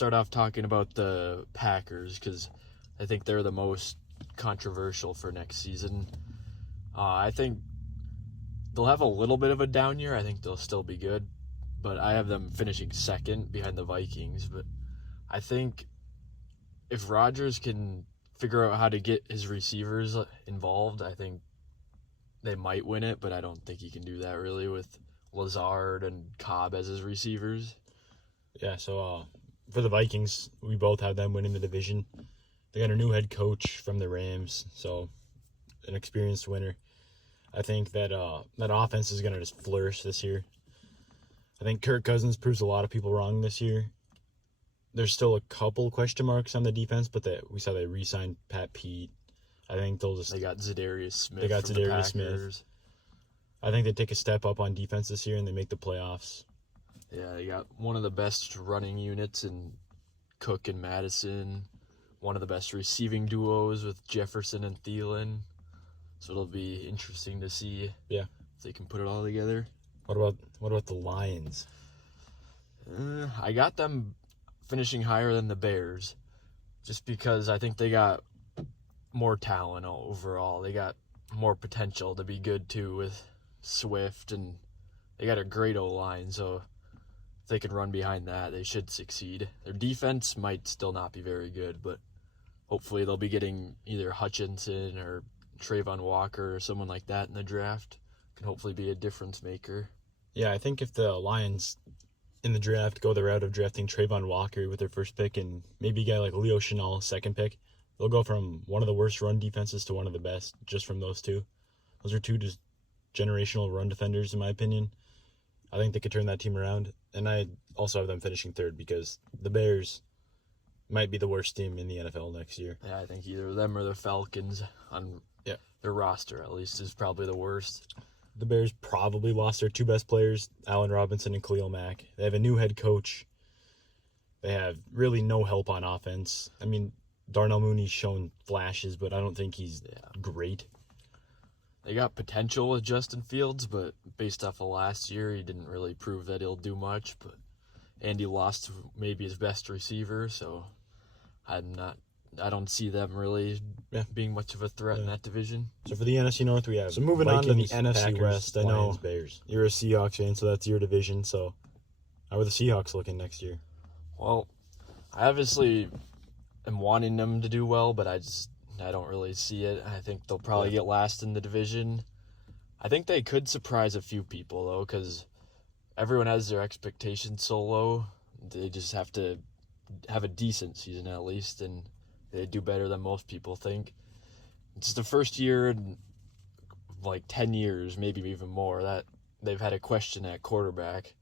start off talking about the Packers because I think they're the most controversial for next season. I think they'll have a little bit of a down year. I think they'll still be good, but I have them finishing second behind the Vikings. But I think if Rodgers can figure out how to get his receivers involved, I think they might win it, but I don't think he can do that really with Lazard and Cobb as his receivers. Yeah, so for the Vikings, we both have them winning the division. They got a new head coach from the Rams, so an experienced winner. I think that that offense is going to just flourish this year. I think Kirk Cousins proves a lot of people wrong this year. There's still a couple question marks on the defense, but we saw they re-signed Pat Pete. I think they got Zadarius Smith. Smith. I think they take a step up on defense this year and they make the playoffs. Yeah, they got one of the best running units in Cook and Madison. One of the best receiving duos with Jefferson and Thielen. So it'll be interesting to see if they can put it all together. What about the Lions? I got them finishing higher than the Bears just because I think they got more talent overall. They got more potential to be good too with Swift, and they got a great O-line, so if they can run behind that, they should succeed. Their defense might still not be very good, but hopefully they'll be getting either Hutchinson or Trayvon Walker or someone like that in the draft. Can hopefully be a difference maker. Yeah, I think if the Lions in the draft go the route of drafting Trayvon Walker with their first pick and maybe a guy like Leo Chenal second pick, they'll go from one of the worst run defenses to one of the best just from those two. Those are two just generational run defenders, in my opinion. I think they could turn that team around. And I also have them finishing third because the Bears might be the worst team in the NFL next year. Yeah, I think either them or the Falcons on their roster, at least, is probably the worst. The Bears probably lost their two best players, Allen Robinson and Khalil Mack. They have a new head coach. They have really no help on offense. I mean, Darnell Mooney's shown flashes, but I don't think he's great. They got potential with Justin Fields, but based off of last year, he didn't really prove that he'll do much. And he lost maybe his best receiver, so I don't see them really being much of a threat in that division. So for the NFC North, we have moving Vikings, on to the NFC Packers, West. I Lions, know Bears. you're a Seahawks fan, so that's your division. So how are the Seahawks looking next year? Well, I obviously am wanting them to do well, but I don't really see it. I think they'll probably get last in the division. I think they could surprise a few people, though, because everyone has their expectations so low. They just have to have a decent season at least, and they do better than most people think. It's the first year in like 10 years, maybe even more, that they've had a question at quarterback.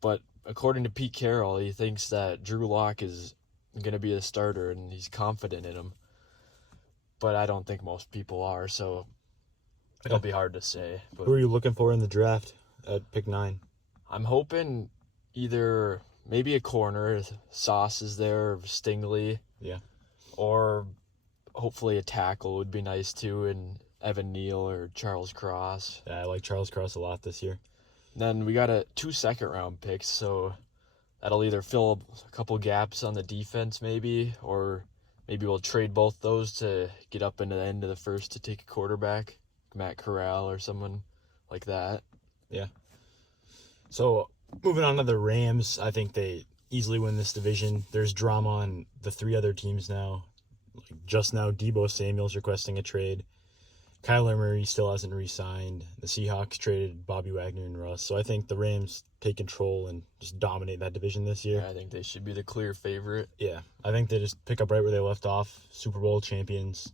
But according to Pete Carroll, he thinks that Drew Lock is going to be the starter, and he's confident in him. But I don't think most people are, so it'll be hard to say. But Who are you looking for in the draft at pick 9? I'm hoping either maybe a corner, Sauce is there, or Stingley. Yeah. Or hopefully a tackle would be nice too, and Evan Neal or Charles Cross. Yeah, I like Charles Cross a lot this year. Then we got 2 second-round picks, so that'll either fill a couple gaps on the defense maybe, or maybe we'll trade both those to get up into the end of the first to take a quarterback, Matt Corral or someone like that. Yeah. So moving on to the Rams, I think they easily win this division. There's drama on the 3 other teams now. Like just now, Deebo Samuel's requesting a trade. Kyler Murray still hasn't re-signed. The Seahawks traded Bobby Wagner and Russ. So I think the Rams take control and just dominate that division this year. Yeah, I think they should be the clear favorite. Yeah, I think they just pick up right where they left off. Super Bowl champions.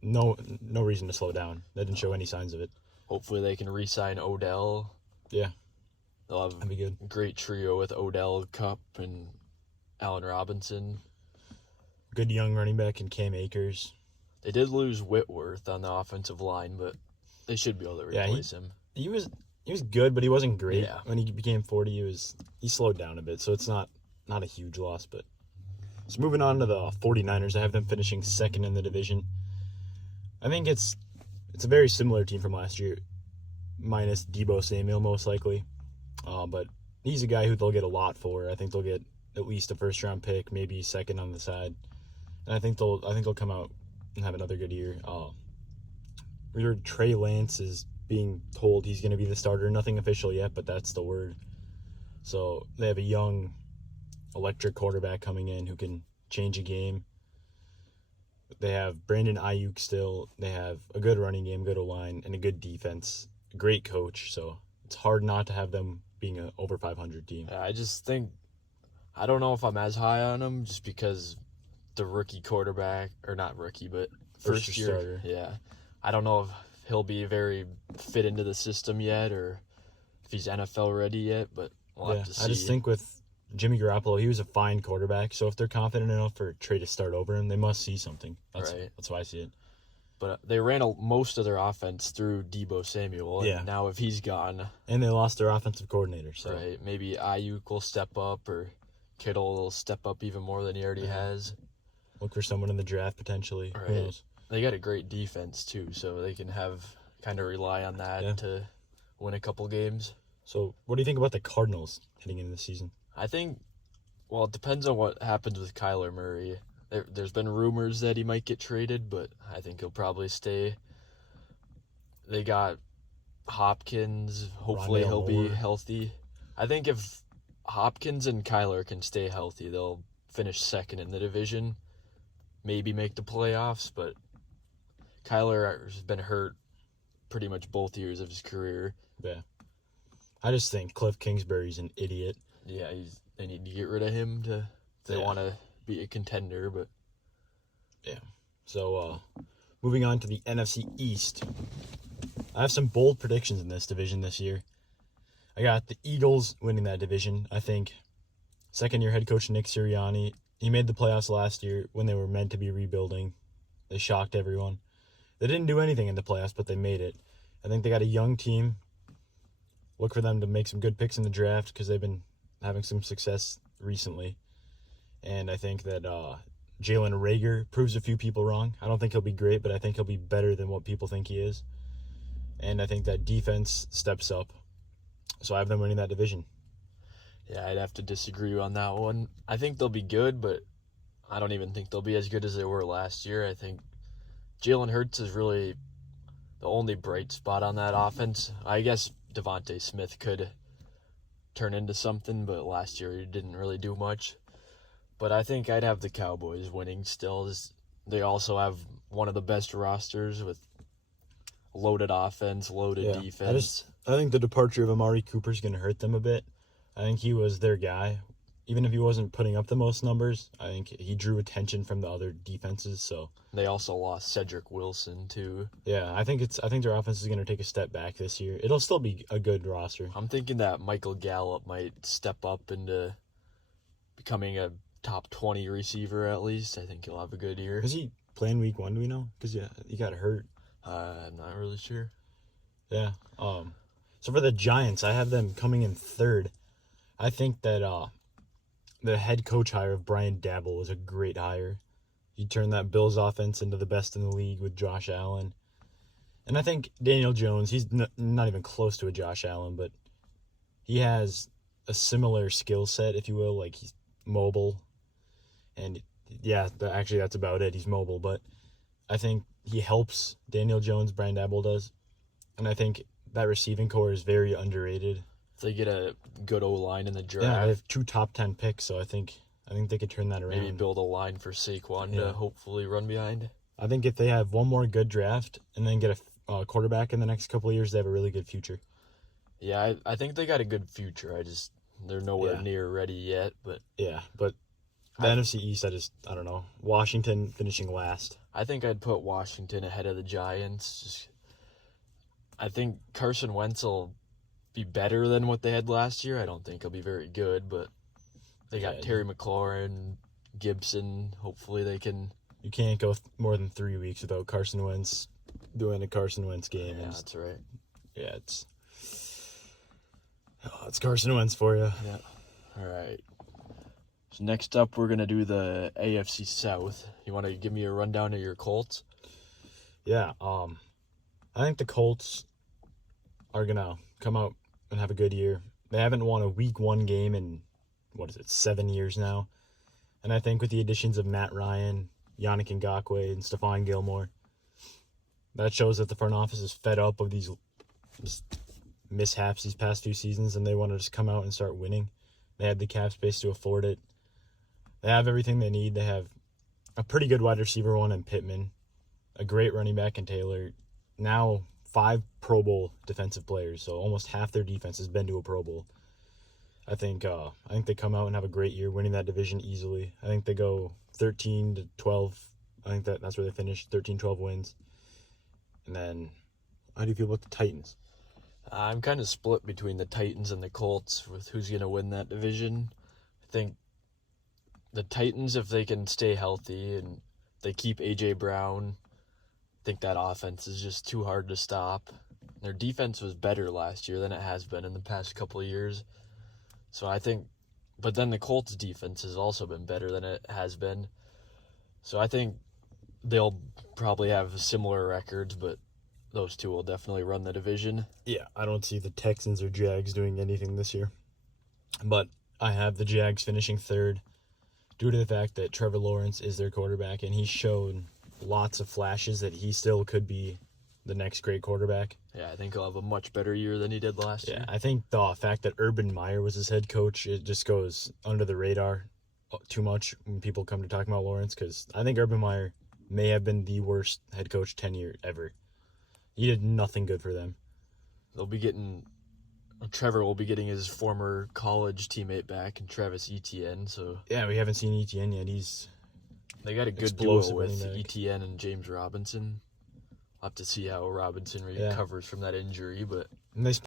No reason to slow down. They didn't show any signs of it. Hopefully they can re-sign Odell. Yeah. They'll have That'd be good. a great trio with Odell, Kupp, and Allen Robinson. Good young running back in Cam Akers. They did lose Whitworth on the offensive line, but they should be able to replace him. He was good, but he wasn't great. Yeah. When he became 40, he slowed down a bit, so it's not a huge loss. But so moving on to the 49ers, I have them finishing second in the division. I think it's a very similar team from last year, minus Deebo Samuel most likely. But he's a guy who they'll get a lot for. I think they'll get at least a first round pick, maybe second on the side. And I think they'll come out and have another good year. We heard Trey Lance is being told he's going to be the starter. Nothing official yet, but that's the word. So they have a young, electric quarterback coming in who can change a game. They have Brandon Ayuk still. They have a good running game, good O-line, and a good defense. A great coach. So it's hard not to have them being an over 500 team. I just think, I don't know if I'm as high on him just because the rookie quarterback, or not rookie, but first year starter. Yeah. I don't know if he'll be very fit into the system yet or if he's NFL ready yet, but we'll have to see. I just think with Jimmy Garoppolo, he was a fine quarterback. So if they're confident enough for Trey to start over him, they must see something. That's why I see it. But they ran most of their offense through Deebo Samuel. And now if he's gone. And they lost their offensive coordinator. So. Right. Maybe Ayuk will step up or Kittle will step up even more than he already has. Look for someone in the draft potentially. Right. Who knows? They got a great defense too, so they can kind of rely on that to win a couple games. So what do you think about the Cardinals heading into the season? I think, well, it depends on what happens with Kyler Murray. There's been rumors that he might get traded, but I think he'll probably stay. They got Hopkins. Hopefully Rondale he'll Moore. be healthy. I think if Hopkins and Kyler can stay healthy, they'll finish second in the division, maybe make the playoffs, but Kyler has been hurt pretty much both years of his career. Yeah. I just think Cliff Kingsbury's an idiot. Yeah, they need to get rid of him if they want to be a contender, but yeah. So moving on to the NFC East. I have some bold predictions in this division this year. I got the Eagles winning that division. I think second-year head coach Nick Sirianni, he made the playoffs last year when they were meant to be rebuilding. They shocked everyone. They didn't do anything in the playoffs, but they made it. I think they got a young team. Look for them to make some good picks in the draft because they've been having some success recently. And I think that Jalen Reagor proves a few people wrong. I don't think he'll be great, but I think he'll be better than what people think he is. And I think that defense steps up. So I have them winning that division. yeah, I'd have to disagree on that one. I think they'll be good, but I don't even think they'll be as good as they were last year. I think Jalen Hurts is really the only bright spot on that offense. I guess Devontae Smith could turn into something, but last year he didn't really do much. But I think I'd have the Cowboys winning still. They also have one of the best rosters with loaded offense, loaded defense. I think the departure of Amari Cooper is going to hurt them a bit. I think he was their guy. Even if he wasn't putting up the most numbers, I think he drew attention from the other defenses. So They also lost Cedric Wilson too. yeah, I think their offense is going to take a step back this year. It'll still be a good roster. I'm thinking that Michael Gallup might step up into becoming a top 20 receiver at least. I think he'll have a good year. Is he playing week 1? Do we know? Because he got hurt. I'm not really sure. Yeah. So for the Giants, I have them coming in third. I think that the head coach hire of Brian Dabble was a great hire. He turned that Bills offense into the best in the league with Josh Allen. And I think Daniel Jones, he's not even close to a Josh Allen, but he has a similar skill set, if you will. Like, he's mobile. And, yeah, actually that's about it. He's mobile, but I think he helps Daniel Jones, Brian Dabble does. And I think that receiving core is very underrated. If they get a good O-line in the draft, Yeah, I have 2 top 10 picks, so I think they could turn that around. maybe build a line for Saquon to hopefully run behind. I think if they have one more good draft and then get a quarterback in the next couple of years, they have a really good future. Yeah, I think they got a good future. They're nowhere near ready yet, but Yeah, but the NFC East, I don't know. Washington finishing last. I think I'd put Washington ahead of the Giants. I think Carson Wentz will be better than what they had last year. I don't think he'll be very good, but they got Terry McLaurin, Gibson. Hopefully they can. You can't go more than 3 weeks without Carson Wentz doing a Carson Wentz game. Yeah, that's right. Yeah, it's Carson Wentz for you. Yeah. All right. So next up, we're gonna do the AFC South. You want to give me a rundown of your Colts? Yeah. I think the Colts are gonna come out and have a good year. They haven't won a Week 1 game in 7 years now. And I think with the additions of Matt Ryan, Yannick Ngakoue, and Stephon Gilmore, that shows that the front office is fed up of these mishaps these past few seasons, and they want to just come out and start winning. They have the cap space to afford it. They have everything they need. They have a pretty good wide receiver one in Pittman, a great running back in Taylor. Now 5 Pro Bowl defensive players, so almost half their defense has been to a Pro Bowl. I think they come out and have a great year, winning that division easily. I think they go 13-12. I think that's where they finish, 13-12 wins. And then, how do you feel about the Titans? I'm kind of split between the Titans and the Colts with who's going to win that division. I think the Titans, if they can stay healthy and they keep A.J. Brown, I think that offense is just too hard to stop. Their defense was better last year than it has been in the past couple of years. So I think, but then the Colts defense has also been better than it has been. So I think they'll probably have similar records, but those two will definitely run the division. Yeah, I don't see the Texans or Jags doing anything this year. But I have the Jags finishing third due to the fact that Trevor Lawrence is their quarterback, and he's shown lots of flashes that he still could be the next great quarterback. Yeah, I think he'll have a much better year than he did last year. Yeah, I think the fact that Urban Meyer was his head coach, it just goes under the radar too much when people come to talk about Lawrence, because I think Urban Meyer may have been the worst head coach tenure ever. He did nothing good for them. Trevor will be getting his former college teammate back in Travis Etienne. So yeah, we haven't seen Etienne yet. They got a good duo explosive with running back. Etienne and James Robinson. I'll have to see how Robinson recovers from that injury, but And they